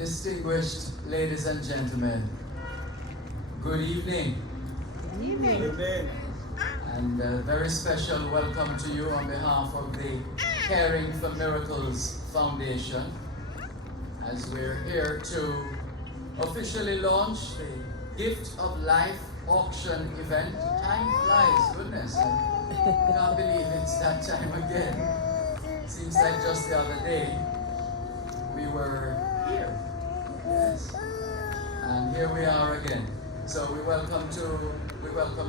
Distinguished ladies and gentlemen, good evening. Good evening. Good evening. And a very special welcome to you on behalf of the Caring for Miracles Foundation, as we're here to officially launch the Gift of Life auction event. Time flies, goodness. I can't believe it's that time again. Seems like just the other day we were here. Yes. And here we are again. So we welcome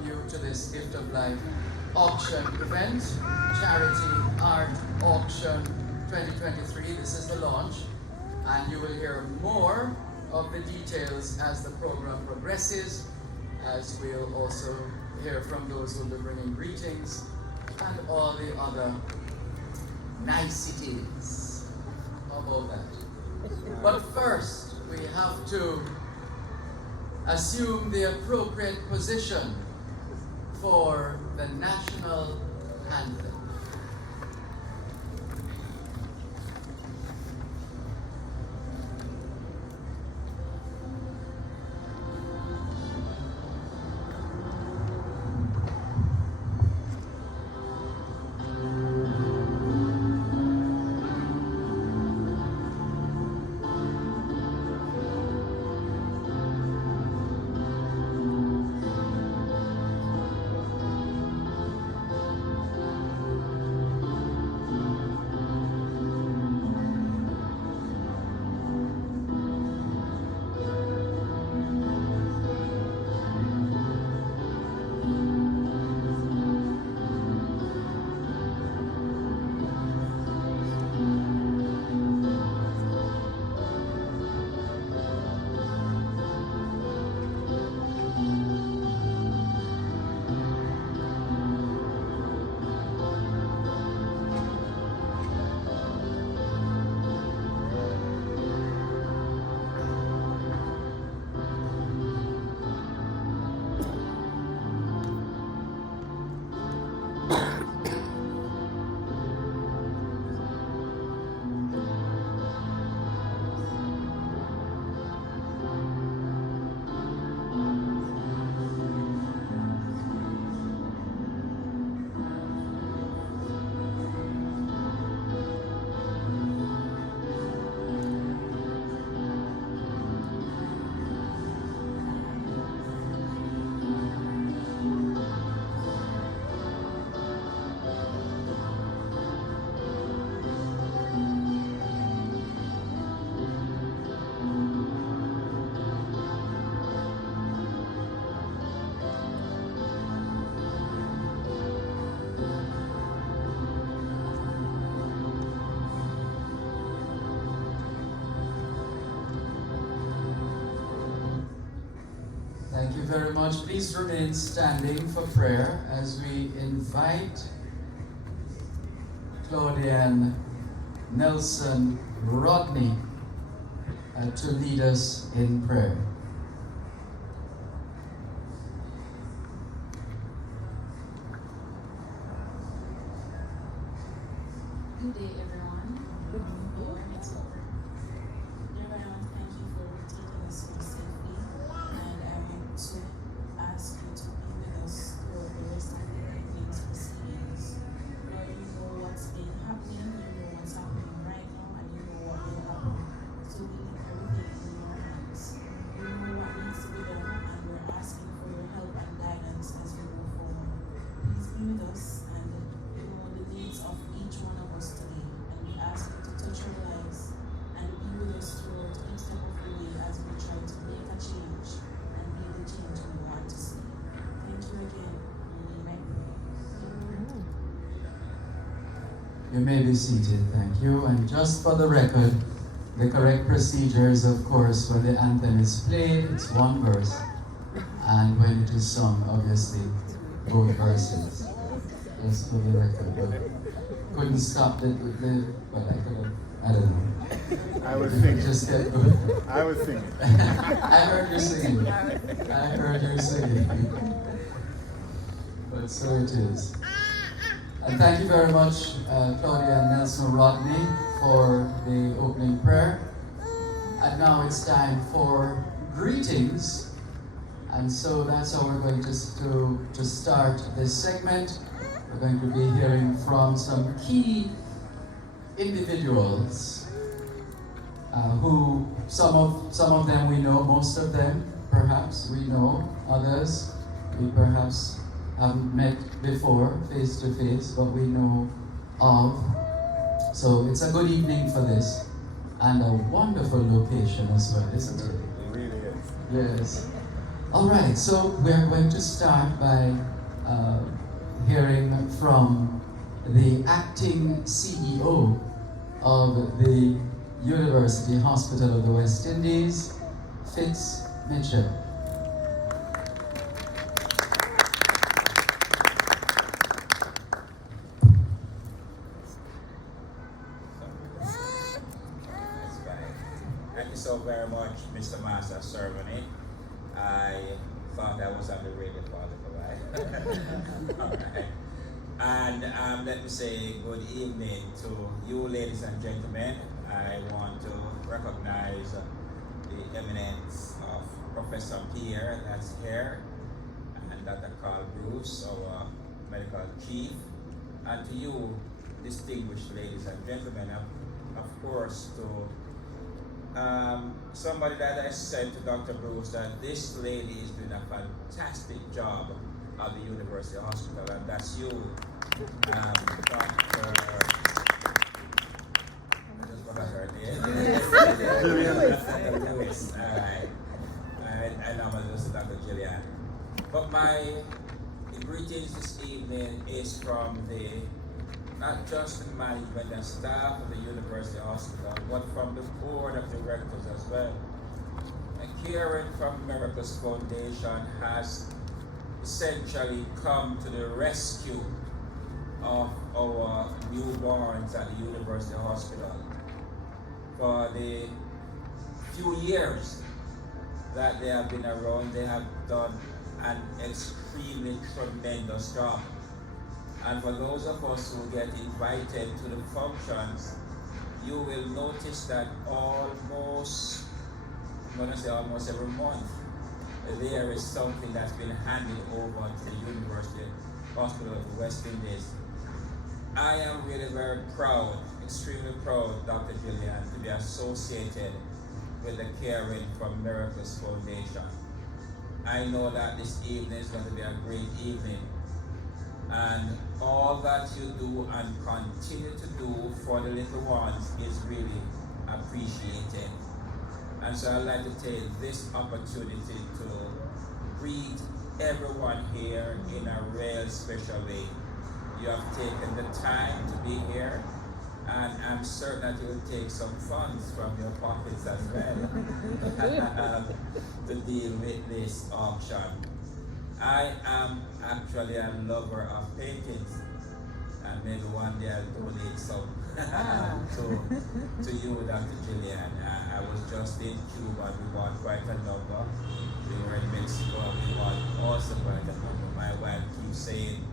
you to this Gift of Life auction event, Charity Art Auction 2023. This is the launch, and you will hear more of the details as the program progresses, as we'll also hear from those who will be bringing greetings and all the other niceties. How about that? But first, we have to assume the appropriate position for the national anthem. Thank you very much. Please remain standing for prayer as we invite Claudian Nelson Rodney to lead us in prayer. Good day, everyone. Good evening. Dear God, thank you for taking us here safely, and I want to ask you to be with us throughout the rest of the evening's proceedings. Lord, you know what's been happening, you know what's happening right now, and you know what will happen. So we leave everything in your hands. You know what needs to be done, and we're asking for your help and guidance as we move forward. Please be with us, and you know the needs of each one of us today, and we ask you to touch our lives and be with us throughout each step of the way as we try to make a change and be the change we want to see. Thank you again. In my name. You may be seated, thank you. And just for the record, the correct procedure is, of course, when the anthem is played, it's one verse, and when it is sung, obviously, both verses. Just for the record, but couldn't stop but I could have, I don't know. I was singing. Just get good. I was singing. I heard you singing. I heard you singing. But so it is. And thank you very much, Claudia and Nelson Rodney, for the opening prayer. And now it's time for greetings. And so that's how we're going to start this segment. We're going to be hearing from some key individuals who some of them we know, most of them perhaps we know, others we perhaps haven't met before face to face, but we know of. So it's a good evening for this, and a wonderful location as well, isn't it? It really is. Yes. All right, so we're going to start by hearing from the acting CEO of the University Hospital of the West Indies, Fitz Mitchell. Thank you so very much, Mr. Master Ceremony. I thought I was on the radio for a little while. All right. And let me say good evening to you, ladies and gentlemen. I want to recognize the eminence of Professor Pierre that's here, and Dr. Carl Bruce, our medical chief, and to you, distinguished ladies and gentlemen, of course, to somebody that I said to Dr. Bruce that this lady is doing a fantastic job at the University Hospital, and that's you, Dr. I just forgot her name. Dr. Lewis. All right. I know I'm just Dr. Gillian. But my greetings this evening is from not just the management and staff of the University Hospital, but from the board of directors as well. And Caring for Miracles Foundation has essentially come to the rescue of our newborns at the University Hospital. For the few years that they have been around, they have done an extremely tremendous job. And for those of us who get invited to the functions, you will notice that almost every month, there is something that's been handed over to the University Hospital of the West Indies. I am really very proud, extremely proud, Dr. Gillian, to be associated with the Caring for Miracles Foundation. I know that this evening is going to be a great evening, and all that you do and continue to do for the little ones is really appreciated. And so I'd like to take this opportunity to greet everyone here in a real special way. You have taken the time to be here, and I'm certain that you will take some funds from your pockets as well to deal with this auction. I am actually a lover of paintings, and maybe one day I'll donate some to you, Dr. Gillian. I was just in Cuba, we bought quite a number. We were in Mexico, we bought also quite a number. My wife keeps saying,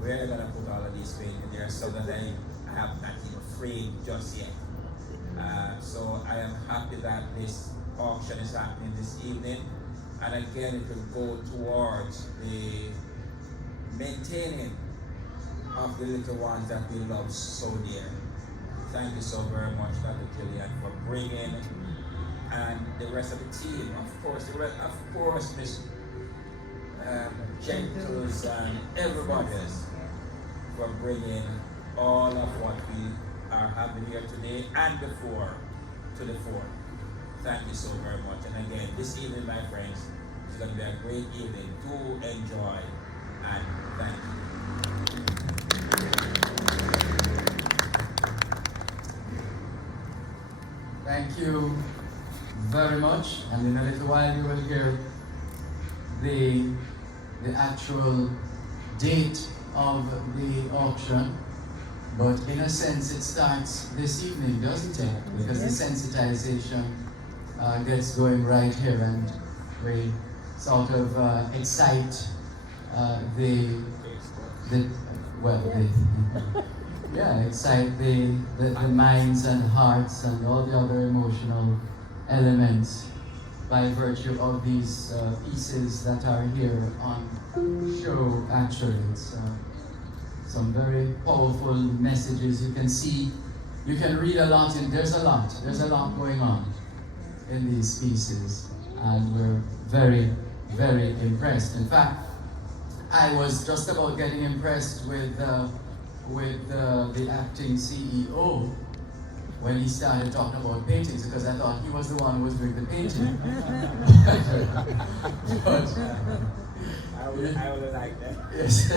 where are you going to put all of these paintings? There are some that I have not even framed just yet. So I am happy that this auction is happening this evening. And again, it will go towards the maintaining of the little ones that we love so dear. Thank you so very much, Dr. Gillian, for bringing, and the rest of the team, of course, Miss Gentles and everybody else, for bringing all of what we are having here today and before to the fore. Thank you so very much. And again, this evening, my friends, is going to be a great evening. Do enjoy, and thank you. Thank you very much. And in a little while, you will hear the actual date of the auction. But in a sense, it starts this evening, doesn't it? Because the sensitization gets going right here, and we sort of excite excite the minds and hearts and all the other emotional elements by virtue of these pieces that are here on show. Actually, it's some very powerful messages. You can see, you can read a lot, and there's a lot going on in these pieces, and we're very, very impressed. In fact, I was just about getting impressed with the acting CEO when he started talking about paintings, because I thought he was the one who was doing the painting. But I would like that. yes.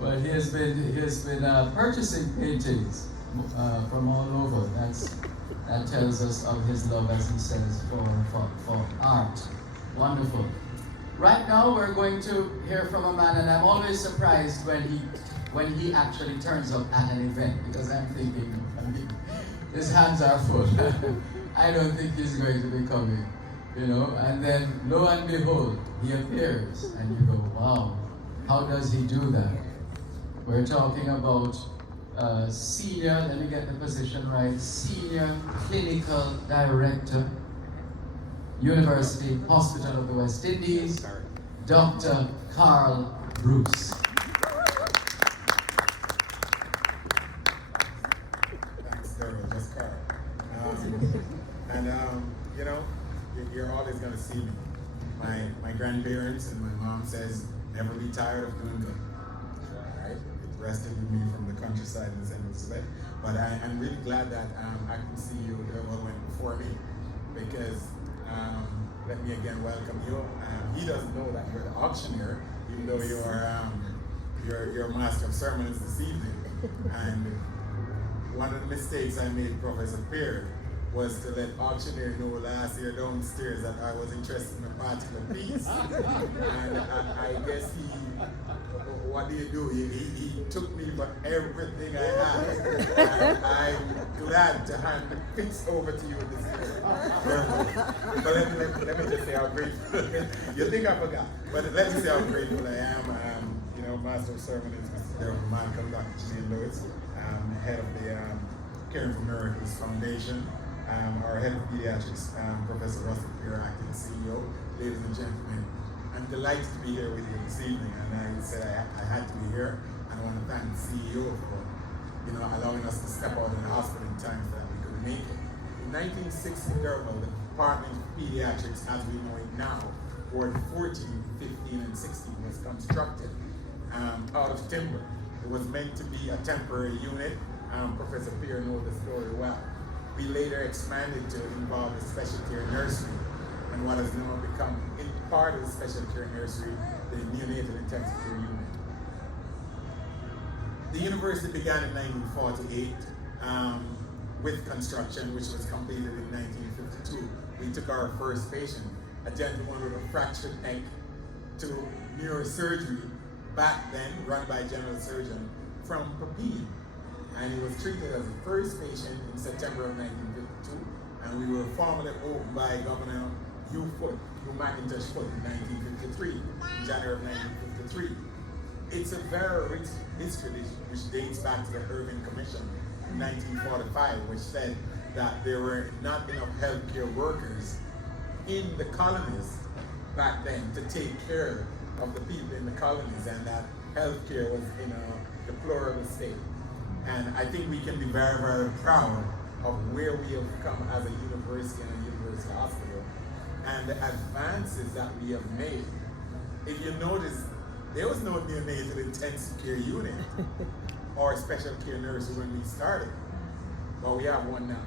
But he has been purchasing paintings from all over. That tells us of his love, as he says, for art. Wonderful. Right now we're going to hear from a man, and I'm always surprised when he actually turns up at an event, because I'm thinking, his hands are full. I don't think he's going to be coming, you know. And then lo and behold, he appears, and you go, wow, how does he do that? We're talking about senior, let me get the position right, Senior Clinical Director, University Hospital of the West Indies, Dr. Carl Bruce. Thanks, Daryl, just Carl. You know, you're always going to see me. My grandparents and my mom says, never be tired of doing good. Right? It rested with me from the countryside in St. Elizabeth. But I'm really glad that I can see you, Daryl went before me, because let me again welcome you. He doesn't know that you're the auctioneer, even though you're master of ceremonies this evening. And one of the mistakes I made, Professor Peer, was to let auctioneer know last year downstairs that I was interested in a particular piece. And I guess what did he do? He took me for everything I had. And I'm glad to hand the piece over to you this year. But let me just say how grateful. You think I forgot, but let me say how grateful I am. You know, Master of Ceremonies, Mr. Daryl Malcolm, Dr. Janine Lewis, head of the Caring for Miracles Foundation, our head of pediatrics, Professor Russell Peer, acting CEO. Ladies and gentlemen, I'm delighted to be here with you this evening, and I said I had to be here, and I want to thank the CEO for, you know, allowing us to step out of the hospital in time so that we could make it. In 1960, the Department of Pediatrics, as we know it now, Ward 14, 15, and 16, was constructed out of timber. It was meant to be a temporary unit. Professor Peer knows the story well. We later expanded to involve the special care nursery, and what has now become in part of the special care nursery, the Neonatal Intensive Care Unit. The university began in 1948 with construction, which was completed in 1952. We took our first patient, a gentleman with a fractured neck, to neurosurgery back then, run by a general surgeon from Papine. And he was treated as the first patient in September of 1952, and we were formally opened by Governor Hugh McIntosh Foote in 1953, in January of 1953. It's a very rich history which dates back to the Irving Commission in 1945, which said that there were not enough healthcare workers in the colonies back then to take care of the people in the colonies, and that healthcare was in a deplorable state. And I think we can be very, very proud of where we have come as a university and a university hospital, and the advances that we have made. If you notice, there was no neonatal intensive care unit or special care nurse when we started, but we have one now.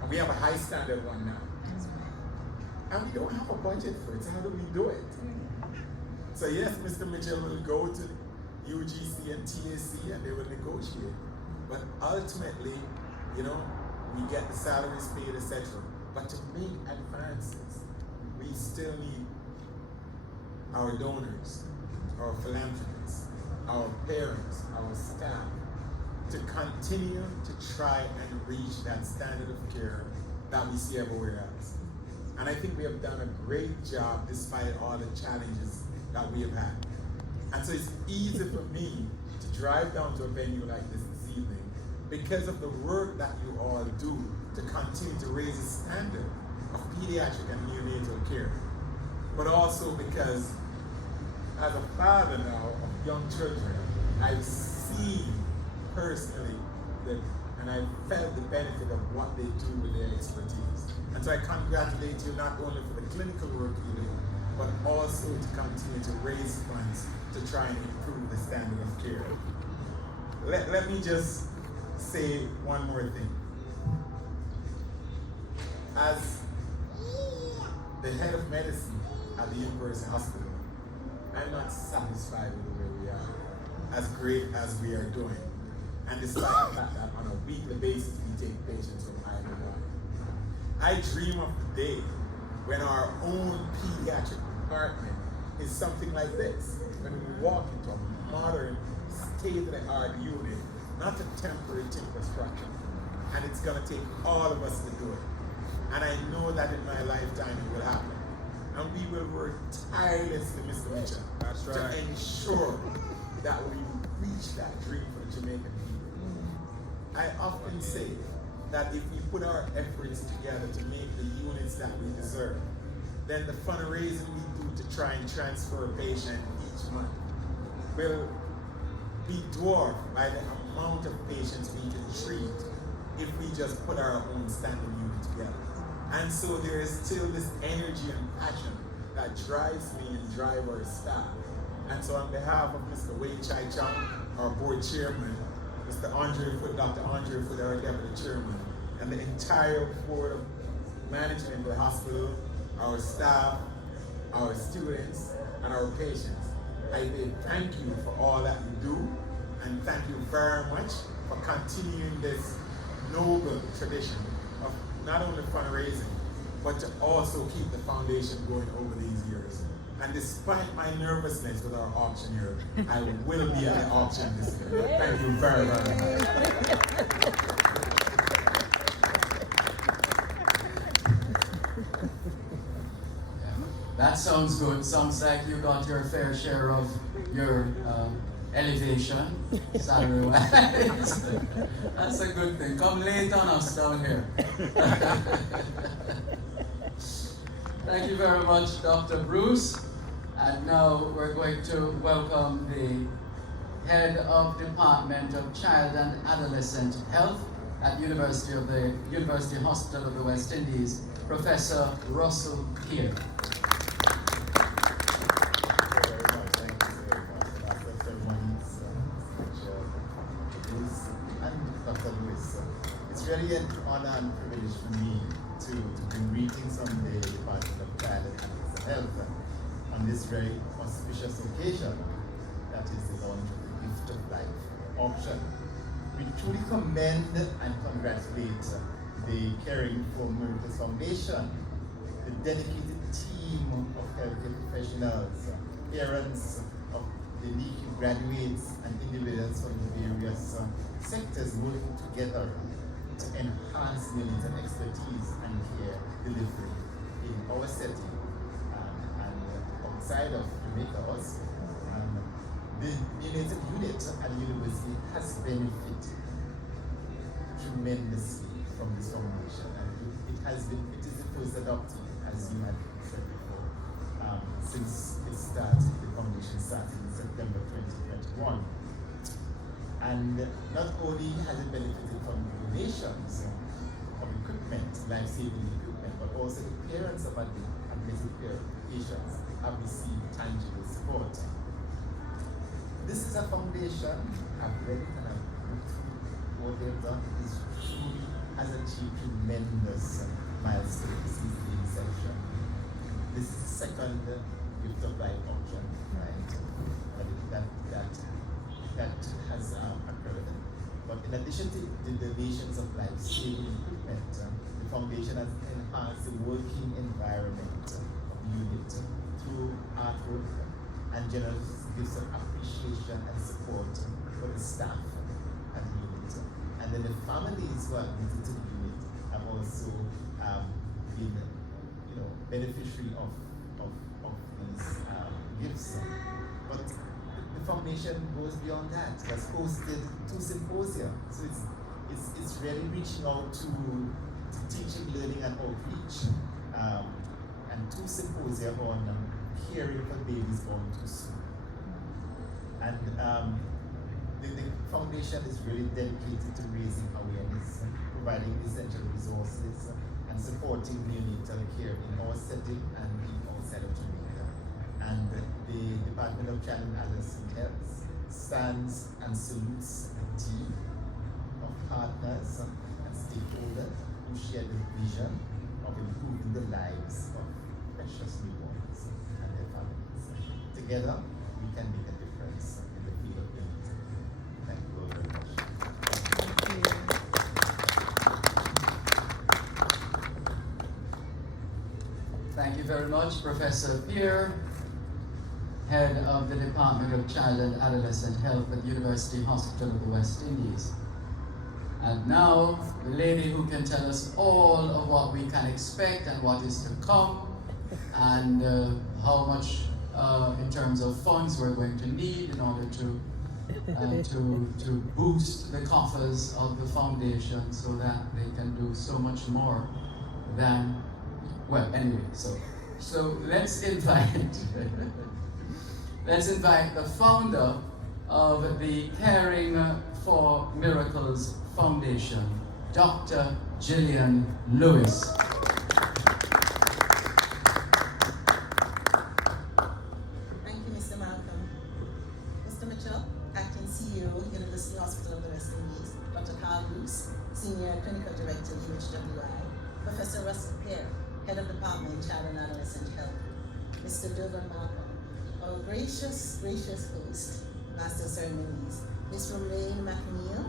And we have a high standard one now. And we don't have a budget for it, so how do we do it? So yes, Mr. Mitchell will go to UGC and TAC and they will negotiate. But ultimately, you know, we get the salaries paid, etc. But to make advances, we still need our donors, our philanthropists, our parents, our staff, to continue to try and reach that standard of care that we see everywhere else. And I think we have done a great job despite all the challenges that we have had. And so it's easy for me to drive down to a venue like this evening because of the work that you all do to continue to raise the standard of pediatric and neonatal care, but also because as a father now of young children, I've seen personally and I've felt the benefit of what they do with their expertise. And so I congratulate you not only for the clinical work you do, but also to continue to raise funds to try and improve the standard of care. Let me just say one more thing. As the head of medicine at the University Hospital, I'm not satisfied with the way we are, as great as we are doing. And despite the fact that on a weekly basis we take patients from IMI. I dream of the day when our own pediatric department is something like this. When we walk into a modern, state-of-the-art unit, not a temporary infrastructure. And it's going to take all of us to do it. And I know that in my lifetime it will happen. And we will work tirelessly, Mr. Mitchell, to ensure that we reach that dream for the Jamaican people. I often say that if we put our efforts together to make the units that we deserve, then the fundraising we do to try and transfer a patient each month will be dwarfed by the amount of patients we can treat if we just put our own standing unit together. And so there is still this energy and passion that drives me and drives our staff. And so on behalf of Mr. Wei Chai Chang, our board chairman, Mr. Andre Foot, Dr. Andre Foot, our deputy chairman, and the entire board of management of the hospital, our staff, our students, and our patients, I say thank you for all that you do, and thank you very much for continuing this noble tradition of not only fundraising, but to also keep the foundation going over these years. And despite my nervousness with our auctioneer, I will be at the auction this year. Thank you very, very much. That sounds good. Sounds like you got your fair share of your elevation, salary-wise. That's a good thing. Come late on us down here. Thank you very much, Dr. Bruce. And now we're going to welcome the Head of Department of Child and Adolescent Health at University Hospital of the West Indies, Professor Russell Keir. It's really an honor and privilege for me to bring greetings from the Department of Child and Adolescent Health on this very auspicious occasion, that is the launch of the Gift of Life auction. We truly commend and congratulate the Caring for Miracles Foundation, the dedicated team of healthcare professionals, parents of the NICU graduates, and individuals from the various sectors working together to enhance needs and expertise and care delivery in our setting and outside of Jamaica also. The Neonatal Unit at the university has benefited tremendously from this foundation, and it is the first adoptee, as you had said before, since it started. The foundation started in September 2021. And not only has it benefited from donations of equipment, life-saving equipment, but also the parents of admitted patients have received tangible support. This is a foundation, I've read it and I've looked through what they've done. It truly has achieved tremendous milestones since the inception. This is the second Gift of Life auction, right? That has occurred. But in addition to the donations of life-saving equipment, the foundation has enhanced the working environment of the unit through artwork and generous gifts of appreciation and support for the staff at the unit. And then the families who are admitted to the unit have also been, beneficiary of these gifts. But the foundation goes beyond that. It has hosted 2 symposia. So it's really reaching out to teaching, learning, and outreach, and 2 symposia on caring for babies born too soon. And the foundation is really dedicated to raising awareness, providing essential resources, and supporting neonatal care in our setting and in outside of Jamaica. And the Department of Child and Adolescent Health stands and salutes a team of partners and stakeholders who share the vision of improving the lives of precious newborns and their families. Together, we can make a difference in the field of parenting. Thank you all very much. Thank you very much, Professor Pierre, Head of the Department of Child and Adolescent Health at University Hospital of the West Indies. And now, the lady who can tell us all of what we can expect and what is to come, and how much in terms of funds we're going to need in order to boost the coffers of the foundation so that they can do so much more than, well, anyway, so let's invite the founder of the Caring for Miracles Foundation, Dr. Gillian Lewis. Thank you, Mr. Malcolm. Mr. Mitchell, Acting CEO, University Hospital of the West Indies, Dr. Carl Bruce, Senior Clinical Director, UHWI, Professor Russell Pierre, Head of Department, Child and Adolescent Health, Mr. Dilbert Malcolm, our gracious host, Master of Ceremonies, Ms. Romaine McNeil,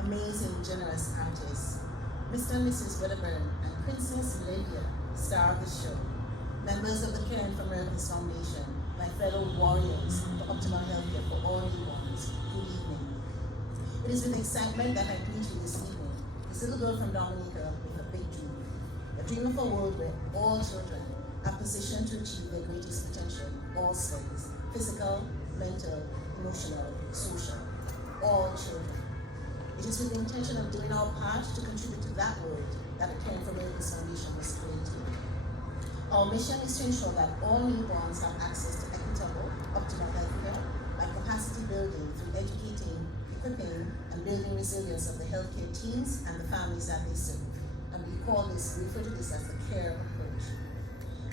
amazing, generous artist, Mr. and Mrs. Wedderburn, and Princess Lydia, star of the show, members of the Caring for Miracles Foundation, my fellow warriors for optimal healthcare for all newborns, good evening. It is with excitement that I greet you this evening, this little girl from Dominica with a big dream. A dream of a world where all children are positioned to achieve their greatest potential, all studies, physical, mental, emotional, social, all children. It is with the intention of doing our part to contribute to that world that the Caring for Miracles Foundation was created. Our mission is to ensure that all newborns have access to equitable, optimal healthcare by capacity building through educating, equipping, and building resilience of the healthcare teams and the families that they serve. And we refer to this as the CARE approach.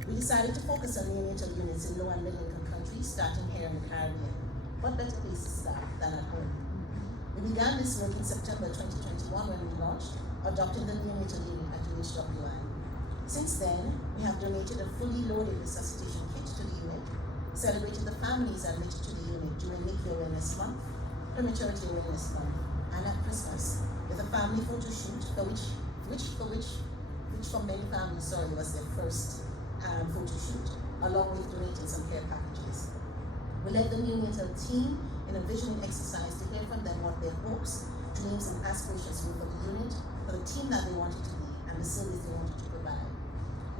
We decided to focus on neonatal units in low and middle income countries, starting here in the Caribbean. What better place to start than at home? We began this work in September 2021 when we launched, adopting the Neonatal Unit at UHWI. Since then, we have donated a fully loaded resuscitation kit to the unit, celebrated the families admitted to the unit during NICU Awareness Month, Prematurity Awareness Month, and at Christmas, with a family photo shoot which for many families, was their first photo shoot, along with donating some care packages. We led the neonatal team in a visioning exercise to hear from them what their hopes, dreams, and aspirations were for the unit, for the team that they wanted to be, and the service they wanted to provide.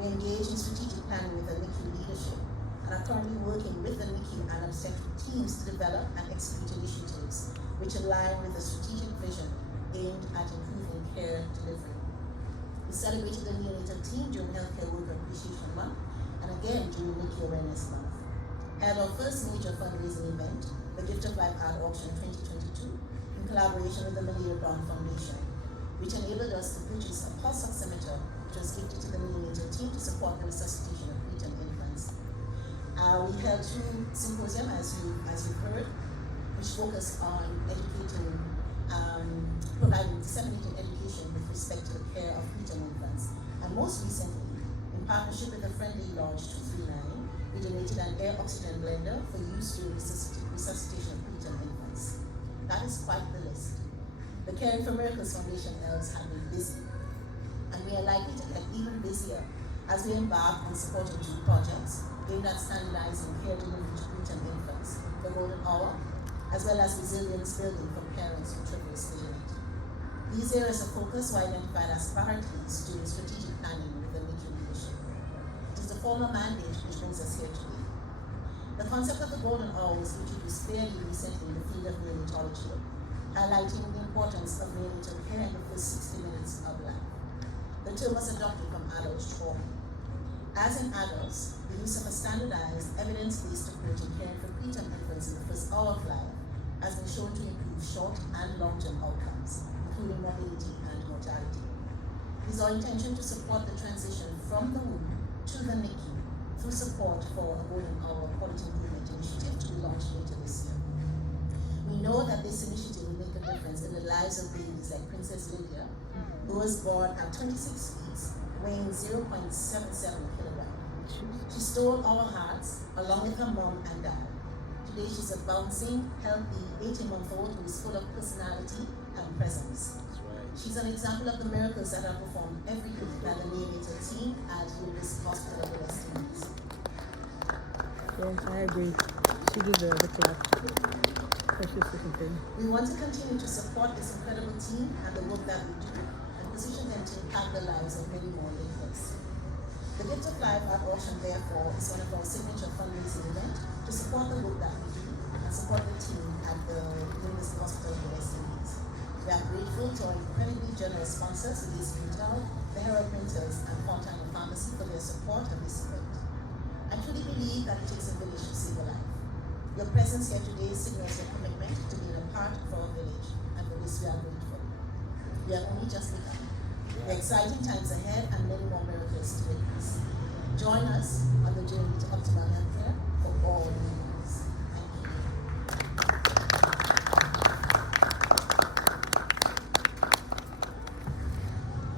We engaged in strategic planning with the NICU leadership and are currently working with the NICU and obstetric teams to develop and execute initiatives which align with the strategic vision aimed at improving care delivery. We celebrated the neonatal team during Healthcare Worker Appreciation Month and again during NICU Awareness Month. Had our first major fundraising event, the Gift of Life Art Auction 2022, in collaboration with the Melia Brown Foundation, which enabled us to purchase a pulse oximeter, which was gifted to the neonatal team to support the resuscitation of preterm infants. We held 2 symposium, as you've heard, which focused on educating, disseminating education with respect to the care of preterm infants. And most recently, in partnership with the Friendly Lodge 239, we donated an air oxygen blender for use during resuscitation of preterm infants. That is quite the list. The Caring for Miracles Foundation elves have been busy, and we are likely to get even busier as we embark on supporting 2 projects aimed at standardizing care delivery to preterm infants, the Golden Hour, as well as resilience building for parents who traverse the unit. These areas of focus were identified as priorities during strategic planning with the NICU leadership. It is the formal mandate which brings us here today. The concept of the Golden Hour was introduced fairly recently in the field of neonatology, highlighting the importance of neonatal care in the first 6 The term was adopted from adult trauma. As in adults, the use of a standardized, evidence-based approach in caring for preterm infants in the first hour of life has been shown to improve short and long-term outcomes, including morbidity and mortality. It is our intention to support the transition from the womb to the NICU through support for a golden hour quality improvement initiative to be launched later this year. We know that this initiative will make a difference in the lives of babies like Princess Lydia, who was born at 26 weeks, weighing 0.77 kilograms. She stole our hearts along with her mom and dad. Today she's a bouncing, healthy 18-month-old who is full of personality and presence. She's an example of the miracles that are performed every week by the neonatal team at University Hospital of the West Indies. Yes, I agree. She deserves a clap. Precious little thing. We want to continue to support this incredible team and the work that we do and position them to impact the lives of many more listeners. The Gift of Life at auction, therefore, is one of our signature fundraising events to support the work that we do and support the team at the University Hospital of the West Indies. We are grateful to our incredibly generous sponsors, Elise Mutual, the Herald Printers, and Fontana Pharmacy for their support of this event. I truly believe that it takes a village to save a life. Your presence here today signals your commitment to being a part of our village, and for this we are grateful. We have only just begun. There are exciting times ahead and many more miracles to witness. Join us on the journey to optimal healthcare for all humans. Thank you.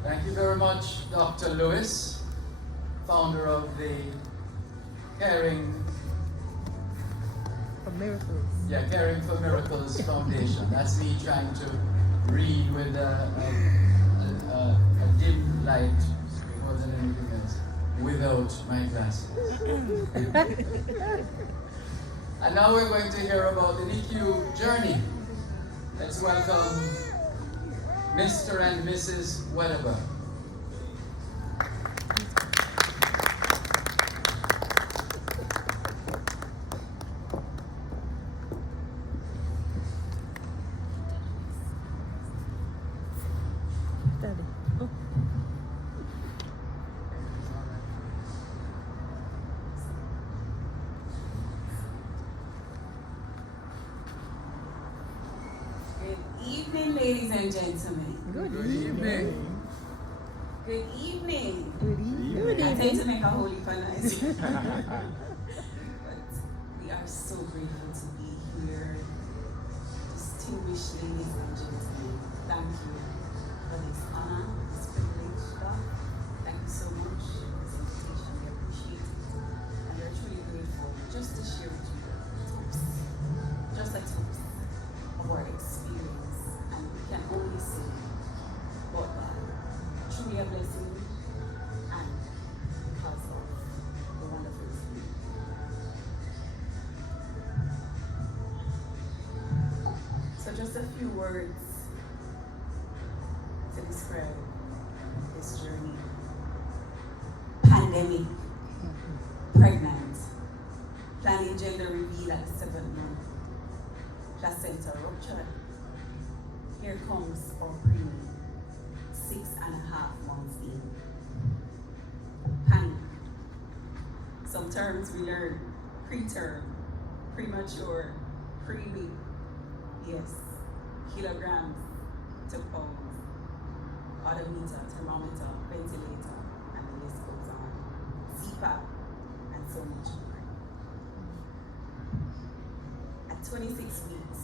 Thank you very much, Dr. Lewis, founder of the Caring for Miracles Foundation. That's me trying to read with a dim light more than anything else, without my glasses. And now we're going to hear about the NICU journey. Let's welcome Mr. and Mrs. Wedeber. Daddy. Oh. Good evening, ladies and gentlemen. Good evening. Good evening. Good evening. I tend to make a whole heap of noise. But we are so grateful to be here. Distinguished ladies and gentlemen, thank you for this honor, this privilege. Thank you so much for this invitation. We appreciate it. And we're truly grateful just to share with you just a tips of our experience. And we can only say, but truly a blessing and because of the wonderful thing. So just a few words to describe this journey. Pandemic, pregnant, planning gender reveal at the 7th month, placenta ruptured. Here comes our preemie, 6.5 months in. Panic. Some terms we learned: preterm, premature, preemie. Yes, kilograms to pounds, odometer, thermometer, ventilator, and the list goes on. CPAP, and so much more. At 26 weeks,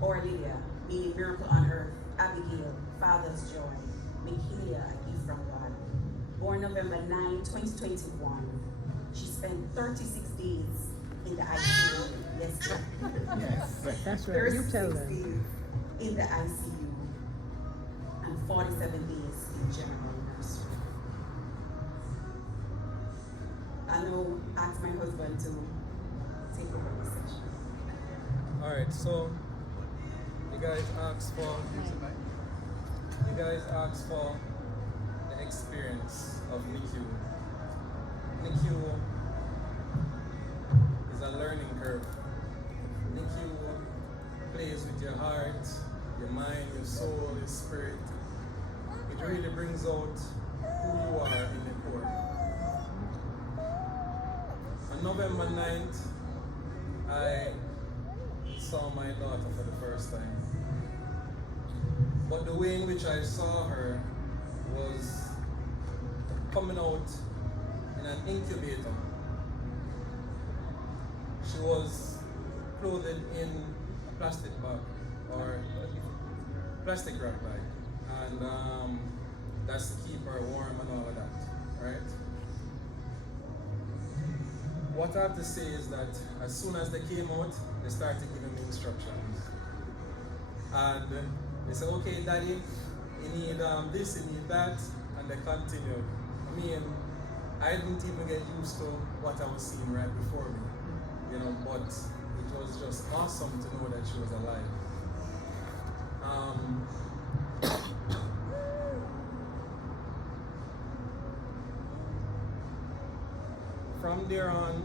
or Lydia, meaning miracle on earth, Abigail, Father's joy, Michaelia, a gift from God. Born November 9, 2021, she spent 36 days in the ICU. Yes, Yes. That's right. You tell 36 them. days in the ICU and 47 days in general nursery. I know, ask my husband to take over the session. Alright, so you guys asked for the experience of NICU. NICU is a learning curve. NICU plays with your heart, your mind, your soul, your spirit. It really brings out who you are in the core. On November 9th, I saw my daughter for the first time. But the way in which I saw her was coming out in an incubator. She was clothed in a plastic bag or plastic wrap bag, and that's to keep her warm and all of that, right? What I have to say is that as soon as they came out, they started giving me instructions. And they said, okay, daddy, you need this, you need that, and they continued. I mean, I didn't even get used to what I was seeing right before me, you know, but it was just awesome to know that she was alive. From there on,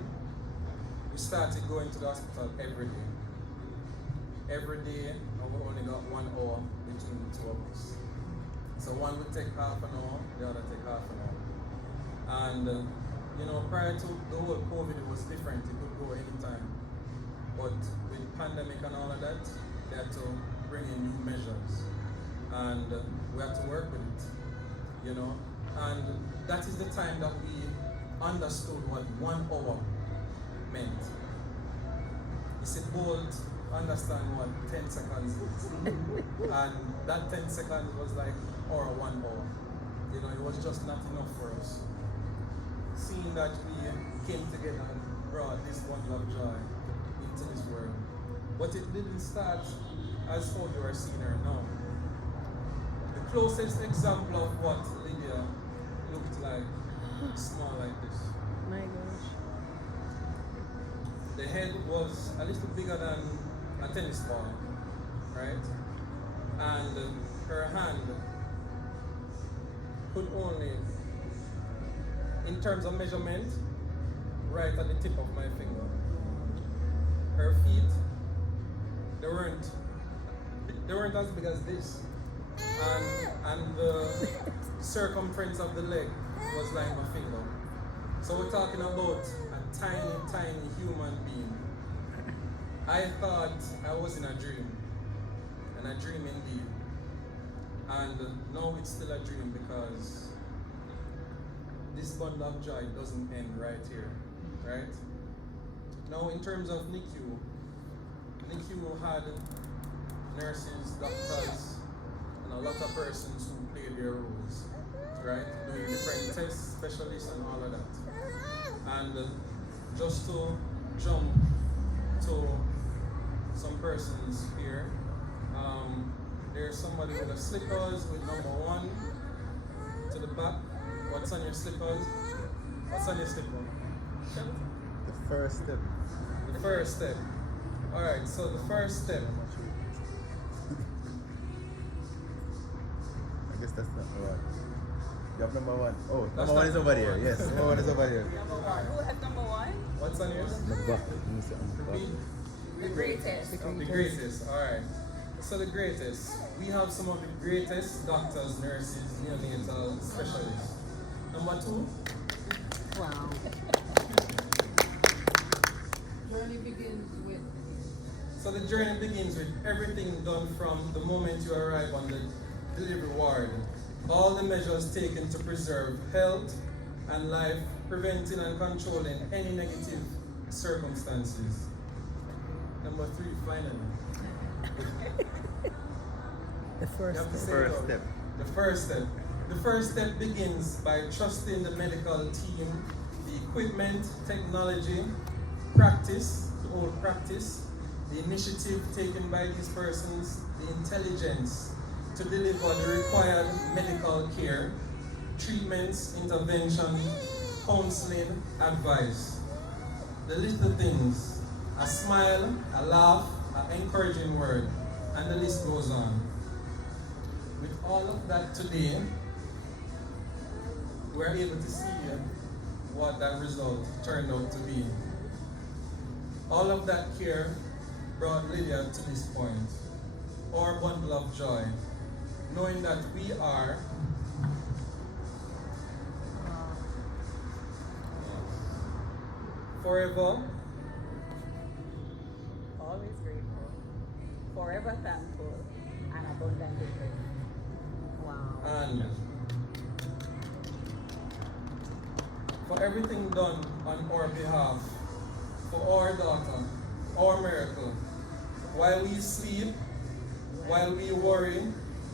we started going to the hospital every day. Every day, and we only got 1 hour between the two of us. So one would take half an hour, the other take half an hour. And you know, prior to the whole COVID, it was different. It could go anytime. But with pandemic and all of that, they had to bring in new measures. And we had to work with it, you know. And that is the time that we understood what 1 hour meant. You see, bold understand what 10 seconds is. And that 10 seconds was like, or 1 hour. You know, it was just not enough for us. Seeing that we came together and brought this bundle of joy into this world. But it didn't start as how you are seeing her now. The closest example of what Lydia looked like, small like this. My gosh. The head was a little bigger than a tennis ball, right? And her hand could only, in terms of measurement, right at the tip of my finger. Her feet, they weren't as big as this. And the circumference of the leg was like my finger. So we're talking about a tiny, tiny human being. I thought I was in a dream, and a dream indeed. And now it's still a dream because this bundle of joy doesn't end right here, right? Now in terms of NICU had nurses, doctors, and a lot of persons who played their roles, right? Doing different tests, specialists, and all of that. And just to jump to some persons here, there's somebody with the slippers with number 1 to the back. What's on your slippers? What's on your slipper? The first step. The first step. Alright, so the first step. I guess that's not right. You have number 1. Oh, That's number 1 is not over there. Yes, number 1 is over there. Number 1. Who has number 1? What's on yours? The back. Let me see on the back. Repeat. The greatest. The greatest, alright. So the greatest. We have some of the greatest doctors, nurses, neonatal specialists. Number 2. Wow. Journey begins with. So the journey begins with everything done from the moment you arrive on the delivery ward. All the measures taken to preserve health and life, preventing and controlling any negative circumstances. Number 3, finally. The first You have to step. say it out. The first step. The first step begins by trusting the medical team, the equipment, technology, practice, the old practice, the initiative taken by these persons, the intelligence to deliver the required medical care, treatments, intervention, counseling, advice. The little things, a smile, a laugh, an encouraging word, and the list goes on. With all of that today, we're able to see what that result turned out to be. All of that care brought Lydia to this point, our bundle of joy, knowing that we are forever Always grateful, forever thankful, and abundantly grateful. Wow. and for everything done on our behalf, for our daughter, our miracle. While we sleep, while we worry,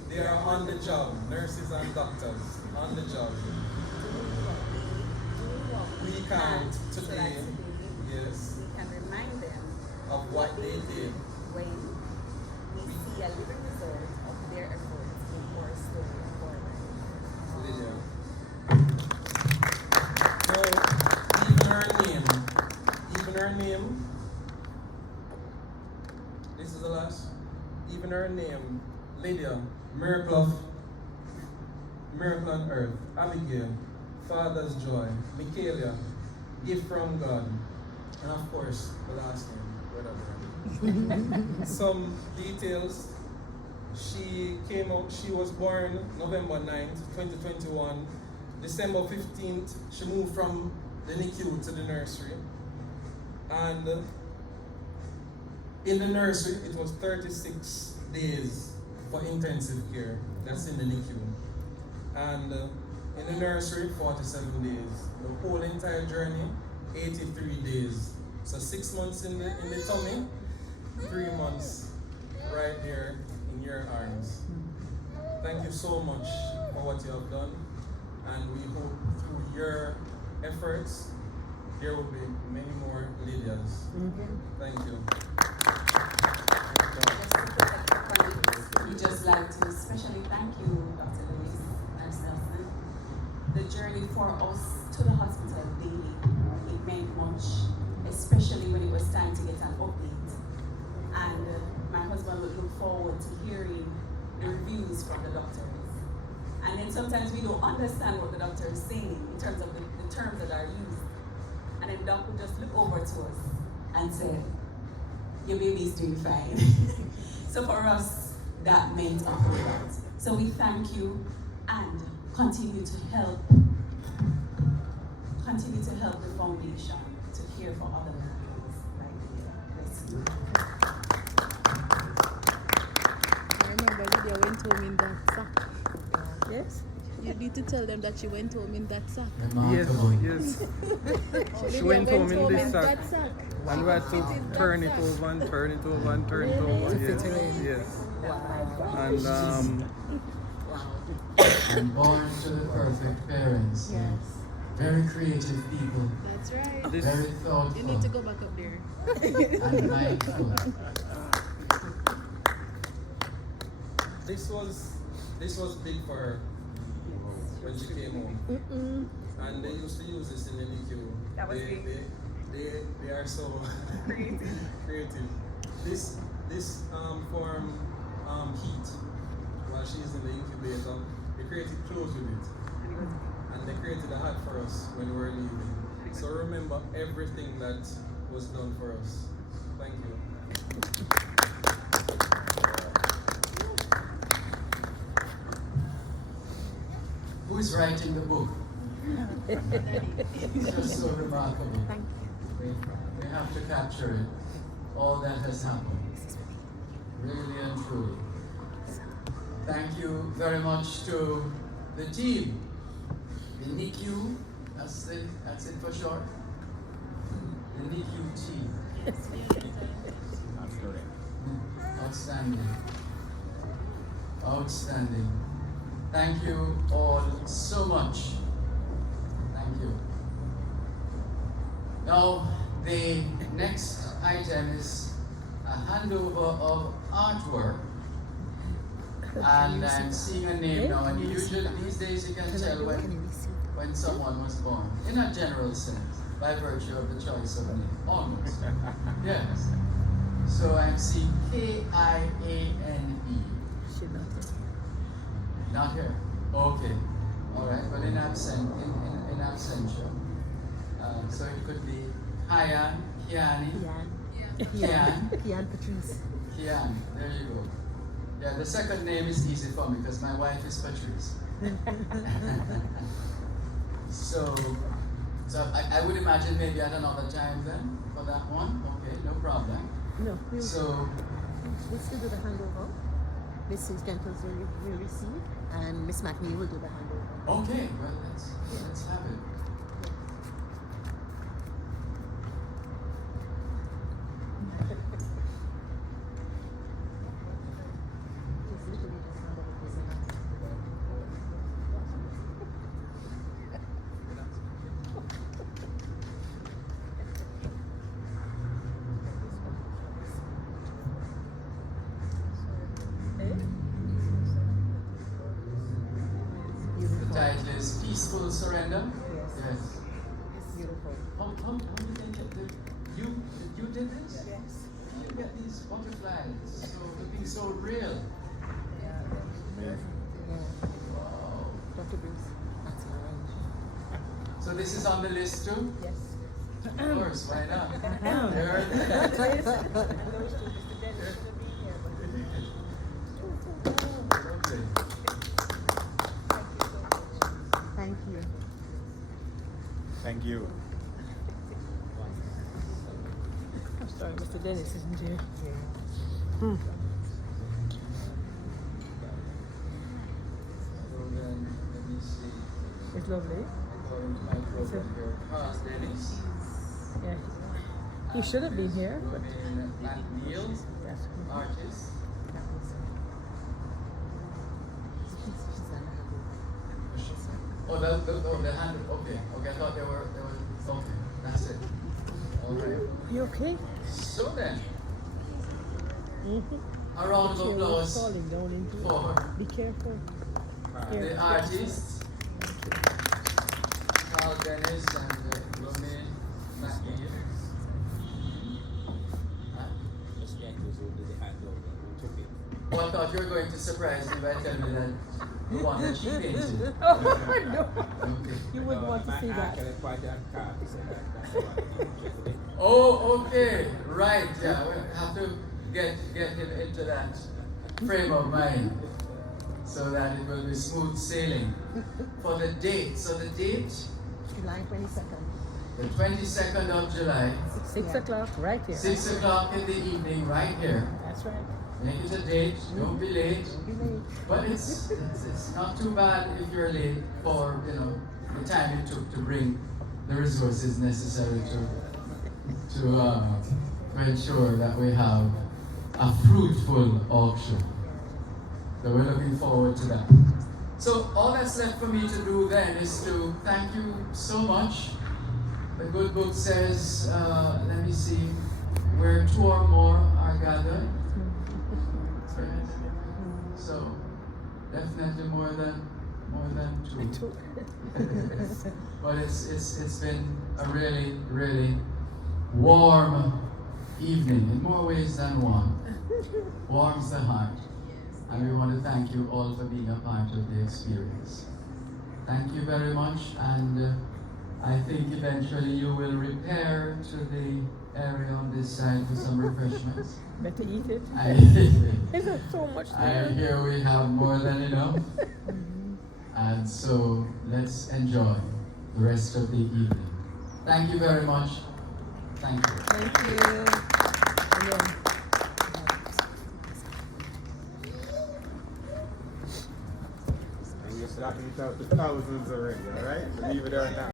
they are on the job, nurses and doctors, on the job. We can So that today, today yes, we can remind them of what they did. when we see a living result of their efforts in our story forward. Lydia. So, even her name, this is the last, even her name, Lydia, miracle on earth, Abigail, Father's joy, Michaela, gift from God, and of course, the last name, whatever. Some details. She was born November 9th, 2021. December 15th, she moved from the NICU to the nursery. And in the nursery, it was 36 days for intensive care. That's in the NICU. And in the nursery, 47 days. The whole entire journey, 83 days. So 6 months in the tummy, 3 months right there in your arms. Thank you so much for what you have done. And we hope through your efforts, there will be many more Lydias. Thank you. We just like to especially thank you, Dr. Lewis, Nurse Nelson. The journey for us to the hospital daily, it meant much, especially when it was time to get an update. And my husband would look forward to hearing the reviews from the doctors. And then sometimes we don't understand what the doctor is saying in terms of the terms that are used. And then Doc would just look over to us and say, your baby is doing fine. So for us, that meant a whole lot. So we thank you and continue to help the foundation to care for other miracles like this. I remember Lydia went home in that sack. Yes? You need to tell them that she went home in that sack. Remarkable. Yes. She Lydia went home in this that sack. sack. And we had Fit in to that turn it sack. over and turn it over and turn it over. Yes. Yes. And And born to the perfect parents. Yes. Very creative people. That's right. this, Very thoughtful. You need to go back up there. And mindful. this was big for her when she came home. And they used to use this in the NICU. That was big. They are so creative. This form heat while she's in the incubator. They created clothes with it. And they created a hat for us when we were leaving. So remember everything that was done for us. Thank you. Who is writing the book? It's just so remarkable. Thank you. We have to capture it. All that has happened. Really and truly. Thank you very much to the team. The NICU, that's it for short. The NICU team. Outstanding. Outstanding. Thank you all so much. Thank you. Now, the next item is a handover of artwork. And I'm seeing a name now, and usually these days you can tell when someone was born, in a general sense, by virtue of the choice of name, almost. Yes. So I'm seeing K-I-A-N-E. Not here. Okay. All right. But in absentia. So it could be Kian, Kiani, Kian, Patrice. Kian. There you go. Yeah, the second name is easy for me because my wife is Patrice. So So I would imagine maybe at another time then for that one. Okay, no problem. No, So we'll still do the handover. Mrs. Gentles will receive, and Miss McNeil will do the handover. okay, well let's have it. Just literally just hand over this and that. The title is Peaceful Surrender. Yes. Yes. Beautiful. How do you think you did this? Yes. You get these butterflies so looking so real. Yeah. Wow. Dr. Bruce, that's my range. So this is on the list too? Yes. Of course, why not? You heard that? Okay. Thank you. Thank you. I'm sorry, Mr. Dennis isn't here. So then, let me see. It's lovely. According to my program here, Carl Dennis. Yeah. He should have been here, but Romaine McNeil, that's artist. Oh, the hand. Okay, I thought they were. Okay, that's it. All right. You okay? So then, Mm-hmm. a round of applause Falling down into it. for Be careful. the artists, Carl Dennis and Romaine McNeil. Miss Gentles will do the handover. Who took it? Oh, I thought you were going to surprise me by telling me that the one that she painted. Oh, no. Okay. You wouldn't want to see that. Actually, quite a car, so that's what I'm interested in. Oh, okay, right. Yeah, we have to get him into that frame of mind so that it will be smooth sailing for the date. So the date, July 22nd. the 22nd of July, 6 o'clock, right here. 6 o'clock in the evening, right here. That's right. Make it a date. Don't be late. Don't be late. But it's not too bad if you're late for the time it took to bring the resources necessary to ensure that we have a fruitful auction. So we're looking forward to that. So all that's left for me to do then is to thank you so much. The good book says, let me see, where two or more are gathered. So definitely more than two. But it's been a really warm evening in more ways than one. Warms the heart. And we want to thank you all for being a part of the experience. Thank you very much, and I think eventually you will repair to the area on this side for some refreshments. Better eat it. There's not so much I there. hear we have more than enough. And so let's enjoy the rest of the evening. Thank you very much. Thank you. Thank you. Yeah. And you're starting to count the thousands already, alright? Believe it or not.